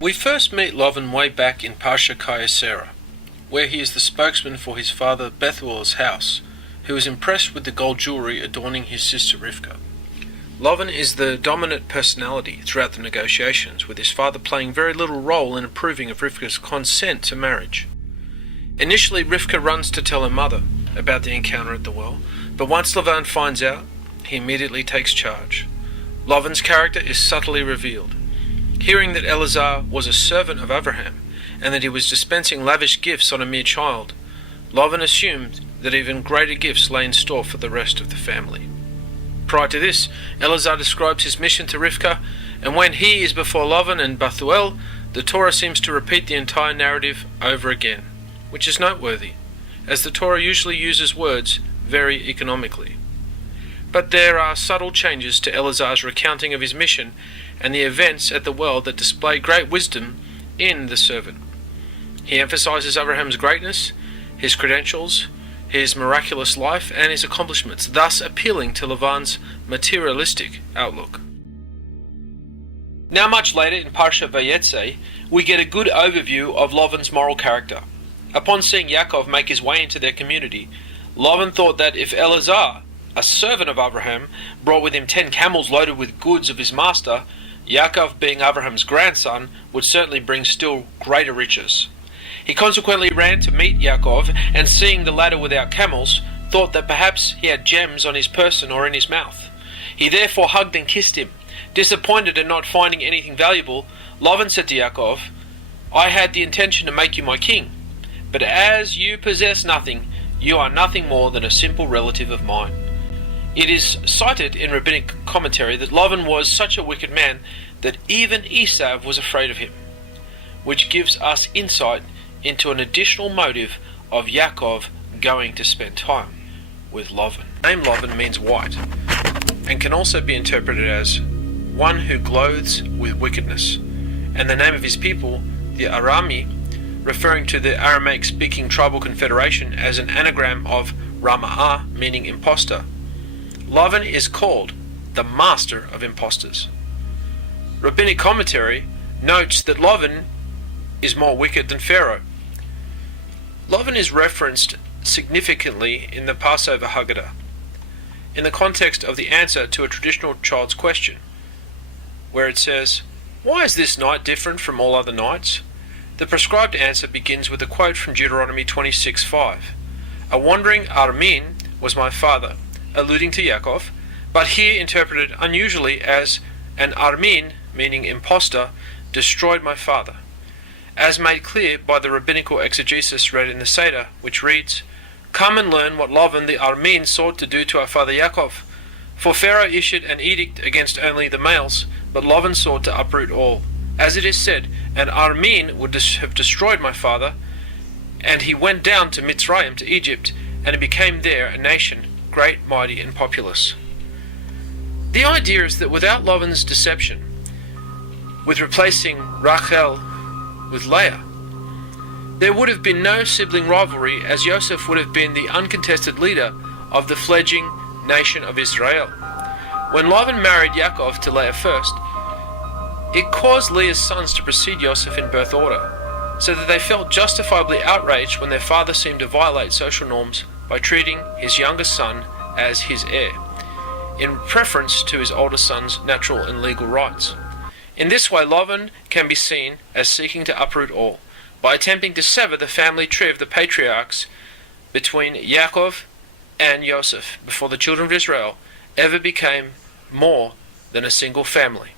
We first meet Lavan way back in Parsha Kayasera, where he is the spokesman for his father Bethuel's house, who is impressed with the gold jewelry adorning his sister Rivka. Lavan is the dominant personality throughout the negotiations, with his father playing very little role in approving of Rivka's consent to marriage. Initially, Rivka runs to tell her mother about the encounter at the well, but once Lavan finds out, he immediately takes charge. Lavan's character is subtly revealed. Hearing that Elazar was a servant of Abraham, and that he was dispensing lavish gifts on a mere child, Lavan assumed that even greater gifts lay in store for the rest of the family. Prior to this, Elazar describes his mission to Rivka, and when he is before Lavan and Bethuel, the Torah seems to repeat the entire narrative over again, which is noteworthy, as the Torah usually uses words very economically. But there are subtle changes to Elazar's recounting of his mission and the events at the well that display great wisdom in the servant. He emphasizes Abraham's greatness, his credentials, his miraculous life, and his accomplishments, thus appealing to Lavan's materialistic outlook. Now much later in Parsha Vayetzei, we get a good overview of Lavan's moral character. Upon seeing Yaakov make his way into their community, Lavan thought that if Elazar, a servant of Abraham, brought with him 10 camels loaded with goods of his master, Yaakov, being Abraham's grandson, would certainly bring still greater riches. He consequently ran to meet Yaakov, and seeing the latter without camels, thought that perhaps he had gems on his person or in his mouth. He therefore hugged and kissed him. Disappointed at not finding anything valuable, Lavan said to Yaakov, "I had the intention to make you my king, but as you possess nothing, you are nothing more than a simple relative of mine." It is cited in rabbinic commentary that Lavan was such a wicked man that even Esav was afraid of him, which gives us insight into an additional motive of Yaakov going to spend time with Lavan. The name Lavan means white, and can also be interpreted as one who clothes with wickedness, and the name of his people, the Arami, referring to the Aramaic-speaking tribal confederation as an anagram of Rama'ah, meaning impostor. Lavan is called the master of impostors. Rabbinic commentary notes that Lavan is more wicked than Pharaoh. Lavan is referenced significantly in the Passover Haggadah, in the context of the answer to a traditional child's question, where it says, "Why is this night different from all other nights?" The prescribed answer begins with a quote from Deuteronomy 26:5. "A wandering Aramean was my father," alluding to Yaakov, but here interpreted unusually as an Aramean, meaning impostor, destroyed my father, as made clear by the rabbinical exegesis read in the Seder, which reads, "Come and learn what Lavan the Aramean sought to do to our father Yaakov. For Pharaoh issued an edict against only the males, but Lavan sought to uproot all. As it is said, an Aramean would have destroyed my father, and he went down to Mitzrayim, to Egypt, and it became there a nation, great, mighty, and populous." The idea is that without Lavan's deception, with replacing Rachel with Leah, there would have been no sibling rivalry, as Joseph would have been the uncontested leader of the fledgling nation of Israel. When Lavan married Yaakov to Leah first, it caused Leah's sons to precede Joseph in birth order, so that they felt justifiably outraged when their father seemed to violate social norms by treating his youngest son as his heir, in preference to his older son's natural and legal rights. In this way, Lavan can be seen as seeking to uproot all, by attempting to sever the family tree of the patriarchs between Yaakov and Joseph, before the children of Israel ever became more than a single family.